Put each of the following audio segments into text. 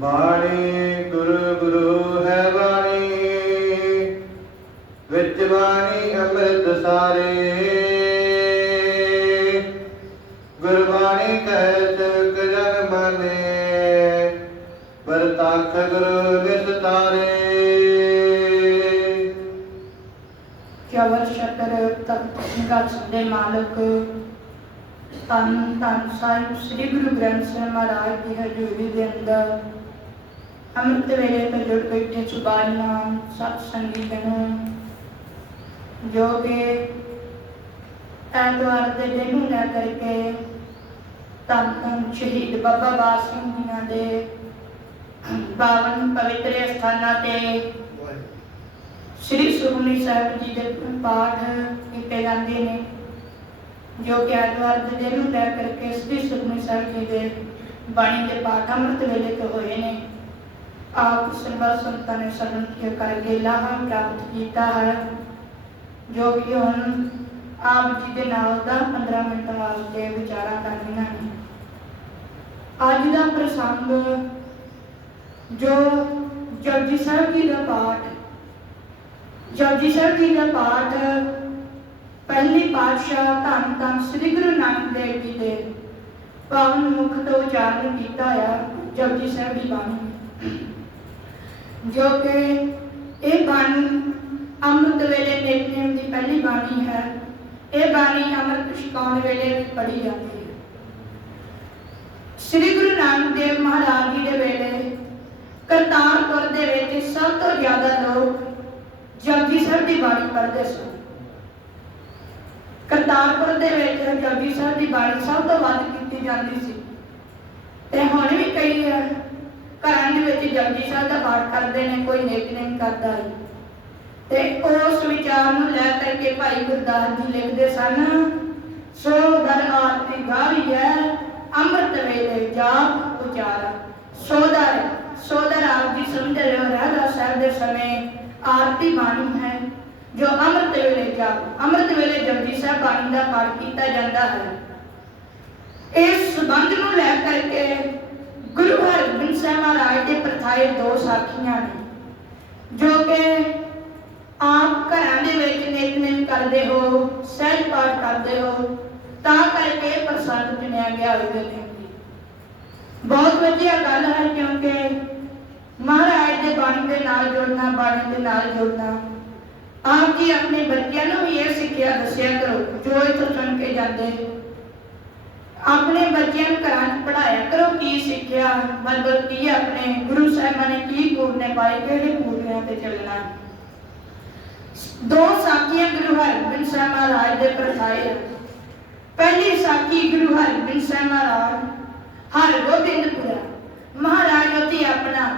ਬਾਣੀ ਗੁਰੂ ਗੁਰੂ ਹੈ ਬਾਣੀ ਵਿੱਚ ਬਾਣੀ ਅੰਮ੍ਰਿਤ ਸਾਰੇ। ਵਰਤਾਖ ਗੁਰੂ ਨਿਸਤਾਰੇ ਸ਼ਤਰ ਤਖਤ ਸਿੰਘਾਂ ਦੇ ਮਾਲਕ। ਧੰਨ ਧੰਨ ਸਾਹਿਬ ਸ੍ਰੀ ਗੁਰੂ ਗ੍ਰੰਥ ਸਾਹਿਬ ਮਹਾਰਾਜ ਦੀ ਹਜ਼ੂਰੀ ਦੇ ਅੰਦਰ। ਅੰਮ੍ਰਿਤ ਵੇਲੇ ਤੇ ਜੁੜ ਬੈਠੇ ਸੁਬਾਨੀਆਂ ਸਤ ਸੰਗੀ ਜਨੋ ਜੋ ਕਿ ਐਤਵਾਰ ਦੇ ਦਿਨ ਨੂੰ ਲੈ ਕਰਕੇ ਧੰਨ ਧੰਨ ਸ਼ਹੀਦ ਬਾਬਾ ਬਾਸ ਸਿੰਘ ਜੀ ਦੇ ਪਾਵਨ ਪਵਿੱਤਰ ਸਥਾਨਾਂ ਤੇ ਸ੍ਰੀ ਸੁਖਮਨੀ ਸਾਹਿਬ ਜੀ ਦੇ ਪਾਠ ਕੀਤੇ ਜਾਂਦੇ ਨੇ, ਜੋ ਕਿ ਐਤਵਾਰ ਦੇ ਦਿਨ ਨੂੰ ਲੈ ਕਰਕੇ ਸ੍ਰੀ ਸੁਖਮਨੀ ਸਾਹਿਬ ਜੀ ਦੇ ਬਾਣੀ ਦੇ ਪਾਠ ਅੰਮ੍ਰਿਤ ਵੇਲੇ ਤੋਂ ਹੋਏ ਨੇ। ਆਪ ਸਰਬੱਤ ਸੰਤਾਂ ਨੇ ਸਰਵਣ ਕੇ ਕਰਕੇ ਲਾਹਾ ਪ੍ਰਾਪਤ ਕੀਤਾ ਹੈ, ਜੋ ਕਿ ਹੁਣ ਆਪ ਜੀ ਦੇ ਨਾਲ ਦਾ 15 ਮਿੰਟ ਵਾਸਤੇ ਵਿਚਾਰਾਂ ਕਰਨੀਆਂ ਨੇ। ਅੱਜ ਦਾ ਪ੍ਰਸੰਗ ਜੋ ਜਪਜੀ ਸਾਹਿਬ ਜੀ ਦਾ ਪਾਠ, ਜਪਜੀ ਸਾਹਿਬ ਜੀ ਦਾ ਪਾਠ ਪਹਿਲੀ ਪਾਤਸ਼ਾਹ ਧੰਨ ਧੰਨ ਸ੍ਰੀ ਗੁਰੂ ਨਾਨਕ ਦੇਵ ਜੀ ਦੇ ਪਾਵਨ ਮੁਖ ਤੋਂ ਉਚਾਰਨ ਕੀਤਾ ਆ ਜਪਜੀ ਸਾਹਿਬ ਦੀ ਬਾਣੀ। ਜੋ ਕਿ ਇਹ ਬਾਣੀ ਅੰਮ੍ਰਿਤ ਵੇਲੇ ਨਿਤਨੇਮ ਦੀ ਪਹਿਲੀ ਬਾਣੀ ਹੈ, ਇਹ ਬਾਣੀ ਅੰਮ੍ਰਿਤ ਛਕਾਉਣ ਵੇਲੇ ਪੜ੍ਹੀ ਜਾਂਦੀ ਹੈ। ਸ੍ਰੀ ਗੁਰੂ ਨਾਨਕ ਦੇਵ ਮਹਾਰਾਜ ਜੀ ਦੇ ਵੇਲੇ ਕਰਤਾਰਪੁਰ ਦੇ ਵਿੱਚ ਸਭ ਤੋਂ ਜ਼ਿਆਦਾ ਲੋਕ ਜਪਜੀ ਸਾਹਿਬ ਦੀ ਬਾਣੀ ਪੜ੍ਹਦੇ ਸਨ। ਕਰਤਾਰਪੁਰ ਦੇ ਵਿੱਚ ਜਪਜੀ ਸਾਹਿਬ ਦੀ ਬਾਣੀ ਸਭ ਤੋਂ ਵੱਧ ਕੀਤੀ ਜਾਂਦੀ ਸੀ। ਤੇ ਹੁਣ ਵੀ ਕਈ ਘਰਾਂ ਦੇ ਵਿੱਚ ਜਪਜੀ ਸਾਹਿਬ ਦਾ ਪਾਠ ਕਰਦੇ ਨੇ, ਕੋਈ ਨਿਤਨੇਮ ਕਰਦਾ। ਹੈ ਤੇ ਉਸ ਵਿਚਾਰ ਨੂੰ ਲੈ ਕਰਕੇ ਭਾਈ ਗੁਰਦਾਸ ਜੀ ਲਿਖਦੇ ਸਨ, ਸੋ ਦਰ ਆਰਤੀ ਗਾਰੀ ਅੰਮ੍ਰਿਤ ਵੇਲੇ ਜਾਪ ਉਚਾਰਾ। ਸੋਦਰ ਸੋਦਰ ਆਪ ਜੀ ਸਮਝ ਰਹੇ ਹੋ ਰਾਧਾ ਸਾਹਿਬ ਦੇ ਜੋ ਅੰਮ੍ਰਿਤ ਵੇਲੇ ਜਾਪ ਅੰਮ੍ਰਿਤ ਵੇਲੇ ਜਪਜੀ ਸਾਹਿਬ ਬਾਣੀ ਦਾ ਪਾਠ ਕੀਤਾ ਜਾਂਦਾ ਹੈ। ਇਸ ਸੰਬੰਧ ਨੂੰ ਲੈ ਕਰਕੇ ਗੁਰੂ ਹਰਗੋਬਿੰਦ ਸਾਹਿਬ ਮਹਾਰਾਜ ਦੇ ਪ੍ਰਥਾਏ ਦੋ ਸਾਖੀਆਂ ਨੇ, ਜੋ ਕਿ ਆਪ ਘਰਾਂ ਦੇ ਵਿੱਚ ਨਿਤਨੇਮ ਕਰਦੇ ਹੋ, ਸਹਿਜ ਪਾਠ ਕਰਦੇ ਹੋ, ਤਾਂ ਕਰਕੇ ਇਹ ਚੁਣਿਆ ਗਿਆ ਹੋਵੇ ਬਹੁਤ ਵਧੀਆ ਗੱਲ ਹੈ ਕਿਉਂਕਿ ਮਹਾਰਾਜ ਦੇ ਬਾਣੀ ਦੇ ਨਾਲ ਜੁੜਨਾ ਬਾਣੀ ਦੇ ਨਾਲ ਜੁੜਨਾ ਆਪ ਜੀ ਆਪਣੇ ਬੱਚਿਆਂ ਨੂੰ ਵੀ ਇਹ ਸਿੱਖਿਆ ਦੱਸਿਆ ਕਰੋ ਜੋ ਇੱਥੋਂ ਸੁਣ ਕੇ ਜਾਂਦੇ ਆਪਣੇ ਬੱਚਿਆਂ ਨੂੰ ਘਰਾਂ 'ਚ ਪੜਾਇਆ ਕਰੋ ਕੀ ਸਿੱਖਿਆ ਮਤਲਬ ਕੀ ਆਪਣੇ ਗੁਰੂ ਸਾਹਿਬਾਂ ਨੇ ਕੀ ਪੂਰਨੇ ਪਾਏ ਕਿਹੜੇ ਪੂਰਨਿਆਂ ਤੇ ਚੱਲਣਾ ਦੋ ਸਾਖੀਆਂ ਗੁਰੂ ਹਰਗੋਬਿੰਦ ਸਾਹਿਬ ਮਹਾਰਾਜ ਦੇ ਪ੍ਰਥਾਏ ਆ ਪਹਿਲੀ ਸਾਖੀ ਗੁਰੂ ਹਰਗੋਬਿੰਦ ਸਾਹਿਬ ਮਹਾਰਾਜ ਹਰਗੋਬਿੰਦਪੁਰਾ ਮਹਾਰਾਜ ਉੱਤੇ ਆਪਣਾ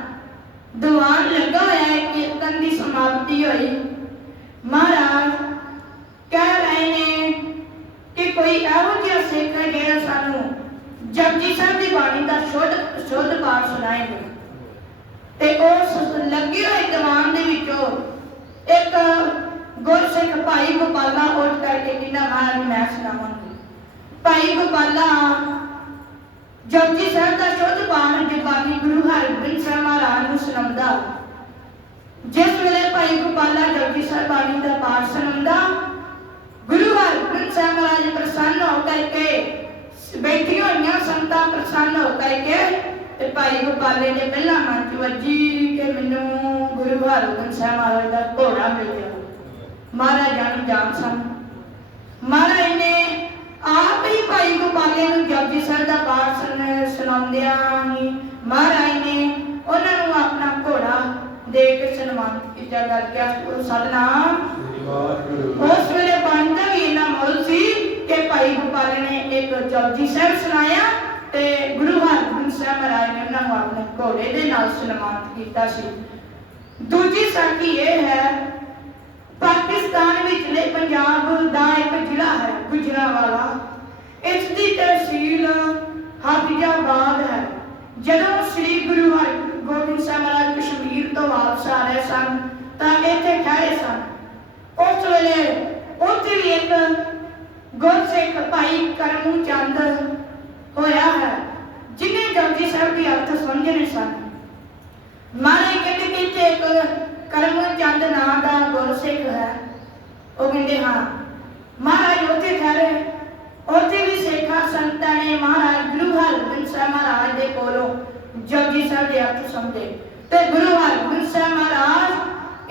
ਦੀਵਾਨ ਲੱਗਾ ਹੋਇਆ ਹੈ ਕੀਰਤਨ ਦੀ ਸਮਾਪਤੀ ਹੋਈ। ਮਹਾਰਾਜ ਕਹਿ ਰਹੇ ਨੇ ਕਿ ਕੋਈ ਇਹੋ ਜਿਹਾ ਸਿੱਖ ਹੈ ਜਿਹੜਾ ਸਾਨੂੰ ਜਪਜੀ ਸਾਹਿਬ ਦੀ ਬਾਣੀ ਦਾ ਸ਼ੁੱਧ ਸ਼ੁੱਧ ਪਾਠ ਸੁਣਾਏਗਾ। ਤੇ ਉਸ ਲੱਗੇ ਹੋਏ ਦੀਵਾਨ ਦੇ ਵਿੱਚੋਂ ਇੱਕ ਗੁਰਸਿੱਖ ਭਾਈ ਗੋਪਾਲਾ ਉੱਠ ਕਰਕੇ ਕਿੰਨਾ ਮਹਾਰਾਜ, ਮੈਂ ਸੁਣਾਵਾਂਗੀ। ਭਾਈ ਗੋਪਾਲਾ ਜਪਜੀ ਸਾਹਿਬ ਦਾ ਸ਼ੁੱਧ ਪਾਠ ਜਪਾਨੀ ਗੁਰੂ ਹਰਗੋਬਿੰਦ ਸਾਹਿਬ ਮਹਾਰਾਜ ਨੂੰ ਸੁਣਾਉਂਦਾ। ਜਿਸ ਵੇਲੇ ਭਾਈ ਗੋਪਾਲਾ ਜਪਜੀ ਸਾਹਿਬ ਬਾਣੀ ਦਾ ਪਾਠ ਸੁਣਾਉਂਦਾ, ਗੁਰੂ ਹਰਗੋਬਿੰਦ ਸਾਹਿਬ ਮਹਾਰਾਜ ਪ੍ਰਸੰਨ ਹੋ ਕਰਕੇ ਬੈਠੀਆਂ ਹੋਈਆਂ ਸੰਤਾਂ ਪ੍ਰਸੰਨ ਹੋ ਕਰਕੇ ਤੇ ਭਾਈ ਗੋਪਾਲੇ ਨੇ ਪਹਿਲਾਂ ਮਨ ਚ ਵੱਜੀ ਕਿ ਮੈਨੂੰ ਗੁਰੂ ਹਰਗੋਬਿੰਦ ਸਾਹਿਬ ਮਹਾਰਾਜ ਦਾ ਘੋੜਾ ਮਿਲ ਗਿਆ। ਮਹਾਰਾਜ ਜਾਨ ਜਾਣ ਸਨ। ਮਹਾਰਾਜ ਨੇ ਭਾਈ ਗੋਪਾਲੇ ਨੂੰ ਜਪਜੀ ਸਾਹਿਬ ਦਾ ਪਾਠ ਸੁਣ- ਸੁਣਾਉਂਦਿਆਂ ਹੀ ਮਹਾਰਾਜ ਨੇ ਉਹਨਾਂ ਨੂੰ ਆਪਣਾ ਘੋੜਾ ਦੇ ਕੇ ਸਨਮਾਨਿਤ ਕੀਤਾ ਕਰ ਗਿਆ ਉਹ ਸਤਨਾਮ। ਉਸ ਵੇਲੇ ਬਾਣੀ ਦਾ ਵੀ ਇੰਨਾ ਮੁੱਲ ਸੀ ਕਿ ਭਾਈ ਗੋਪਾਲ ਨੇ ਇੱਕ ਜਪਜੀ ਸਾਹਿਬ ਸੁਣਾਇਆ ਤੇ ਗੁਰੂ ਹਰਗੋਬਿੰਦ ਸਾਹਿਬ ਮਹਾਰਾਜ ਨੇ ਉਹਨਾਂ ਨੂੰ ਆਪਣੇ ਘੋੜੇ ਦੇ ਨਾਲ ਸਨਮਾਨਿਤ ਕੀਤਾ ਸੀ। ਦੂਜੀ ਸਾਖੀ ਇਹ ਹੈ ਪਾਕਿਸਤਾਨ ਵਿਚਲੇ ਪੰਜਾਬ ਦਾ ਇੱਕ ਜ਼ਿਲ੍ਹਾ ਹੈ ਗੁਜਰਾਂਵਾਲਾ। ਇਸ ਦੀ ਤਹਿਸੀਲ ਗਾਜ਼ੀਆਬਾਦ ਹੈ, ਜਦੋਂ ਸ੍ਰੀ ਗੁਰੂ ਹਰਗੋਬਿੰਦ ਸਾਹਿਬ ਮਹਾਰਾਜ ਕਸ਼ਮੀਰ ਤੋਂ ਵਾਪਸ ਆ ਰਹੇ ਸਨ, ਤਾਂ ਇੱਥੇ ਠਹਿਰੇ ਸਨ। ਉਸ ਵੇਲੇ ਉੱਥੇ ਵੀ ਇੱਕ ਗੁਰਸਿੱਖ ਭਾਈ ਕਰਮੂ ਚੰਦ ਹੋਇਆ ਹੈ ਜਿਨੇ ਜਪਜੀ ਸਾਹਿਬ ਦੀ ਅਰਥ ਸਮਝਣੇ ਸਨ। ਮਾਰੇ ਕਹਿੰਦੇ ਕਿ ਇੱਥੇ ਇੱਕ ਕਰਮ ਚੰਦ ਨਾਂ ਦਾ ਗੁਰਸਿੱਖ ਹੈ। ਉਹ ਕਹਿੰਦੇ, ਹਾਂ। ਮਹਾਰਾਜ ਉੱਥੇ ਠਹਿਰੇ। ਉੱਥੇ ਵੀ ਸੇਖਾ ਸੰਤਾਂ ਨੇ ਮਹਾਰਾਜ ਗੁਰੂ ਹਰਗੋਬਿੰਦ ਸਾਹਿਬ ਮਹਾਰਾਜ ਦੇ ਕੋਲੋਂ ਜਪਜੀ ਸਾਹਿਬ ਦੇ ਅਰਥ ਸਮਝੇ ਤੇ ਗੁਰੂ ਹਰਗੋਬਿੰਦ ਸਾਹਿਬ ਮਹਾਰਾਜ,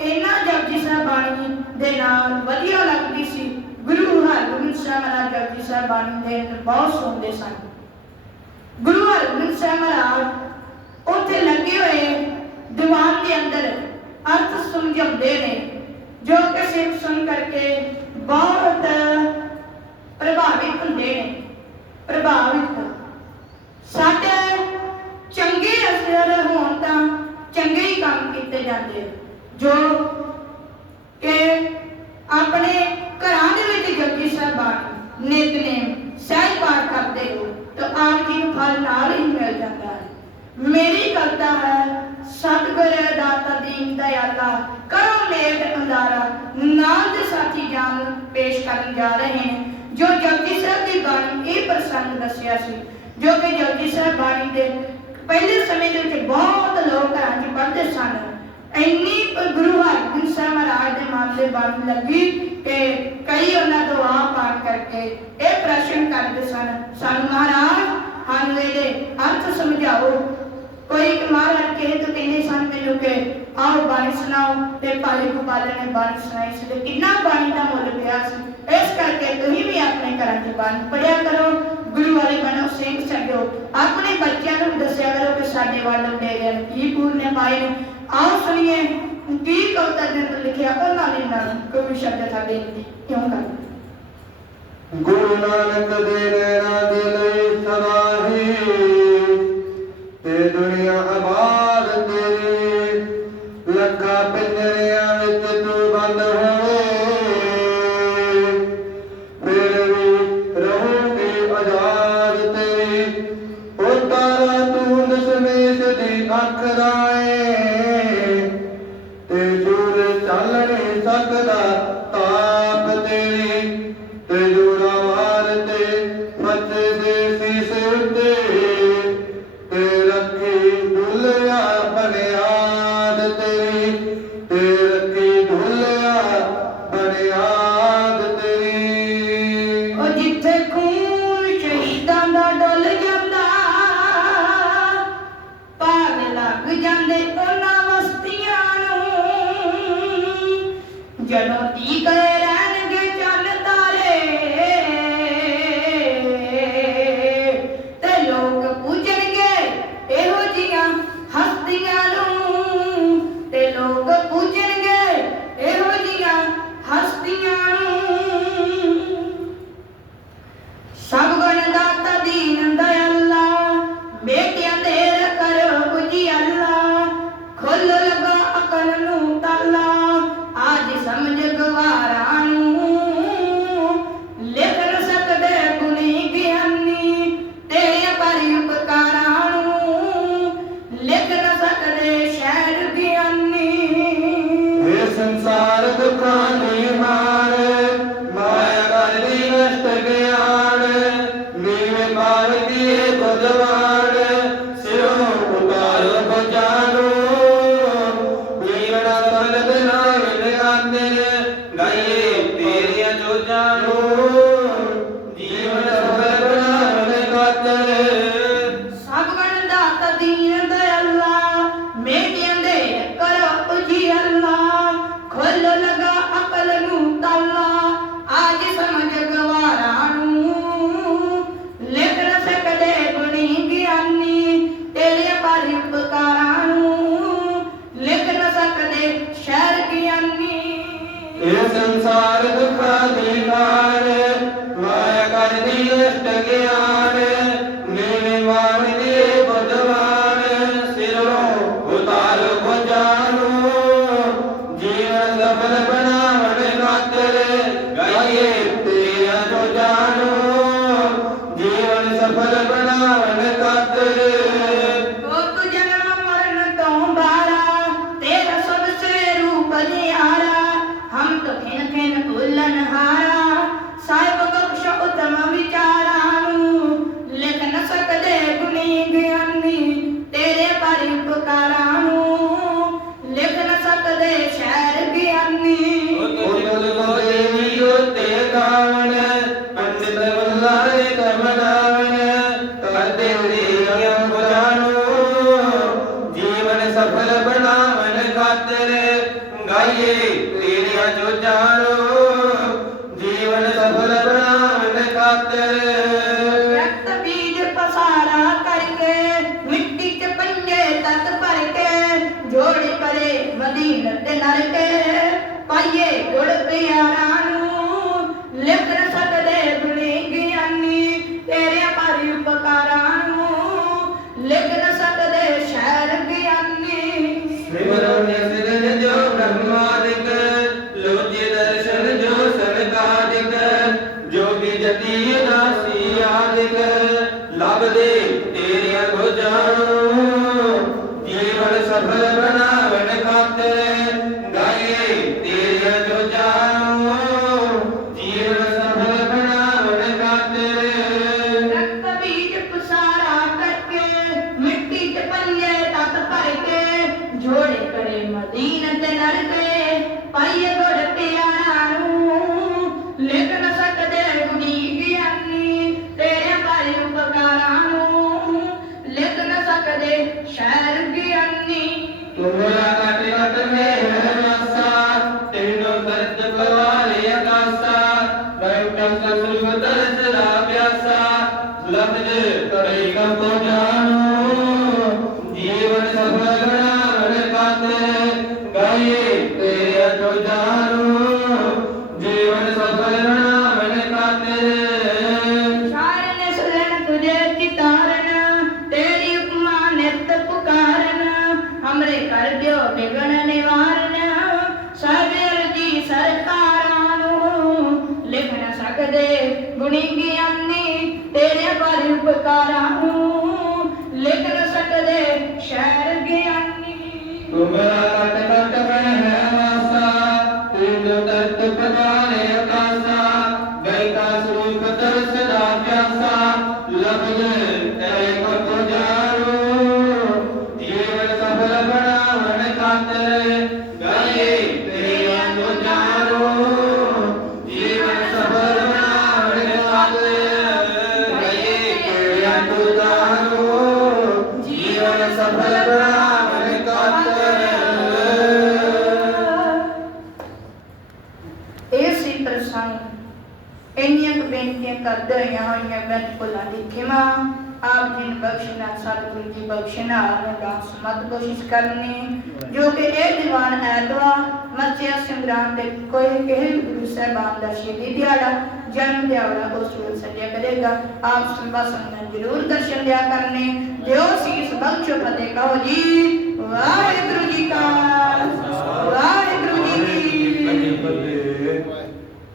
ਇਹਨਾਂ ਜਪਜੀ ਸਾਹਿਬ ਬਾਣੀ ਦੇ ਨਾਲ ਵਧੀਆ ਲੱਗਦੀ ਸੀ। ਗੁਰੂ ਹਰਗੋਬਿੰਦ ਸਾਹਿਬ ਮਹਾਰਾਜ ਜਪਜੀ ਸਾਹਿਬ ਬਾਣੀ ਦੇ ਬਹੁਤ ਸੁਣਦੇ ਸਨ। ਗੁਰੂ ਹਰਗੋਬਿੰਦ ਸਾਹਿਬ ਮਹਾਰਾਜ ਉੱਥੇ ਲੱਗੇ ਹੋਏ ਦੀਵਾਨ ਦੇ ਅੰਦਰ ਅਰਥ ਸਮਝਾਉਂਦੇ ਨੇ, ਜੋ ਕਿ ਸਿਰਫ ਸੁਣ ਕਰਕੇ ਬਹੁਤ ਪ੍ਰਭਾਵਿਤ ਹੁੰਦੇ ਨੇ, ਪ੍ਰਭਾਵਿਤ ਸਾਡੇ ਚੰਗੇ ਅਸਰ ਹੋਣ ਤਾਂ ਚੰਗੇ ਹੀ ਕੰਮ ਕੀਤੇ ਜਾਂਦੇ ਜੋ ਕਿ ਆਪਣੇ ਘਰਾਂ ਦੇ ਵਿੱਚ ਜਪਜੀ ਸਾਹਿਬ ਨਿਤਨੇਮ ਸਹਿਜ ਪਾਠ ਕਰਦੇ ਹੋ, ਤਾਂ ਆਪ ਜੀ ਨੂੰ ਫਲ ਨਾਲ ਹੀ ਮਿਲ ਜਾਂਦਾ ਹੈ। ਮੇਰੀ ਕਲਤਾ ਹੈ, ਸਤਿਗੁਰ ਦਾਤਾ ਦੀਨ ਦਇਆਲਾ, ਕਰੋ ਮੇਟ ਅੰਦਾਰਾ ਨਾਲ ਦੇ ਸਾਥੀ ਜਾਨ ਪੇਸ਼ ਕਰਨ ਜਾ ਰਹੇ ਨੇ। ਪ੍ਰਸੰਗ ਦੱਸਿਆ ਸੀ ਜੋ ਕਿ ਜਪਜੀ ਸਾਹਿਬ ਬਾਣੀ ਦੇ ਪਹਿਲੇ ਸਮੇਂ ਦੇ ਵਿੱਚ ਬਹੁਤ ਲੋਕ ਘਰਾਂ 'ਚ ਪੜ੍ਹਦੇ ਸਨ। ਇੰਨੀ ਗੁਰੂ ਹਰਗੋਬਿੰਦ ਸਾਹਿਬ ਮਹਾਰਾਜ ਦੇ ਮਾਮਲੇ ਦੇ ਬਾਣੀ ਲੱਗੀ ਕਿ ਕਈ ਉਹਨਾਂ ਦੁਆ ਆ ਪਾਠ ਕਰਕੇ ਇਹ ਪ੍ਰਸ਼ਨ ਕਰਦੇ ਸਨ, ਸਾਨੂੰ ਮਹਾਰਾਜ, ਸਾਨੂੰ ਇਹਦੇ ਅਰਥ ਸਮਝਾਓ। ਕੋਈ ਇੱਕ ਮਹਾਰਾਜ ਕਹੇ ਤਾਂ ਕਹਿੰਦੇ ਸਨ ਮੈਨੂੰ ਕਿ ਆਓ ਬਾਣੀ ਸੁਣਾਓ ਤੇ ਭਾਈ ਗੋਪਾਲ ਨੇ ਬਾਣੀ ਸੁਣਾਈ ਸੀ ਤੇ ਕਿੰਨਾ ਬਾਣੀ ਦਾ ਮੁੱਲ ਪਿਆ ਸੀ ਇਸ ਕਰਕੇ ਤੁਸੀਂ ਵੀ ਆਪਣੇ ਘਰਾਂ 'ਚ ਬਾਣੀ ਪੜਿਆ ਕਰੋ ਗੁਰੂ ਵਾਲੇ ਬਣੋ ਸਿੰਘ ਛੱਡੋ ਆਪਣੇ ਬੱਚਿਆਂ ਨੂੰ ਵੀ ਦੱਸਿਆ ਕਰੋ ਕਿ ਸਾਡੇ ਵੱਲ ਡੇਰੇ ਨੇ ਕੀ ਪੂਰਨੇ ਪਾਏ ਨੇ ਆਓ ਸੁਣੀਏ ਕੀ ਕਵਿਤਾ ਦੇ ਅੰਦਰ ਲਿਖਿਆ ਉਹਨਾਂ ਨੇ ਨਾਲ ਕੋਈ ਸ਼ਬਦ ਸਾਡੇ ਕਿਉਂ ਕਰ ਗੁਰੂ ਨਾਨਕ ਜਦੋਂ ਤੀ ਗਏ عندما ਸਫਲ ਬਣਾਉਣ ਖਾਤਰ ਰਕਤ ਬੀਜ ਪਸਾਰਾ ਕਰਕੇ, ਮਿੱਟੀ ਚ ਪੰਜੇ ਤਤ ਭਰ ਕੇ, ਜੋੜ ਪਰੇ ਮਦੀਨਤ ਨਰ ਕੇ ਪਾਈਏ ਗੁੜ ਪਿਆਰਾ ਨਾ ਸਕਦੇ ਗੁਣੀ ਗਿਆਨੀ, ਤੇਰੇ ਪਰ ਉਪਕਾਰਾਂ ਨੂੰ ਲਿਖ ਨਾ ਸਕਦੇ ਸ਼ਹਿਰ ਗਿਆਨੀ। ਤੁਮਰਾ ਕਟ ਕਟ ਮੈਂ ਹੈ ਮਾਸਾ ਤੈਨੂੰ ਦਰਦ ਪਵਾਲੇ ਆਕਾਸਾ ਬੈਠਾ ਸਰੂਪ ਦਰਸ ਦਾ ਪਿਆਸਾ ਲਬਦ ਤੇਰੇ ਕੋ ਕੋ ਜਾਣੂ। ਜੀਵਨ ਸਫਲ ਬਣਾਵਣ ਖਾਤਰ ਖਿਮਾ ਆਪ ਜੀ ਨੂੰ ਬਖਸ਼ਣਾ ਸਤਿਗੁਰੂ ਜੀ ਬਖਸ਼ਣਾ ਅਰਦਾਸ ਮਤ ਕੋਸ਼ਿਸ਼ ਕਰਨੀ ਜੋ ਕਿ ਇਹ ਦੀਵਾਨ ਐਤਵਾਰ ਮੱਸਿਆ ਸੰਗਰਾਮ ਦੇ ਕੋਈ ਵੀ ਗੁਰੂ ਸਾਹਿਬਾਨ ਦਾ ਸ਼ਹੀਦੀ ਦਿਹਾੜਾ ਜਨਮ ਦਿਹਾੜਾ ਉਸ ਵੇਲੇ ਸੱਜਿਆ ਕਰੇਗਾ ਆਪ ਸੰਭਾ ਸੰਗਤ ਜਰੂਰ ਦਰਸ਼ਨ ਦਿਆ ਕਰਨੇ ਦਿਓ ਸੀਸ ਬਖਸ਼ੋ ਫਤਿਹ ਕਹੋ ਜੀ ਵਾਹਿਗੁਰੂ ਜੀ ਕਾ ਵਾਹਿਗੁਰੂ ਜੀ ਕੀ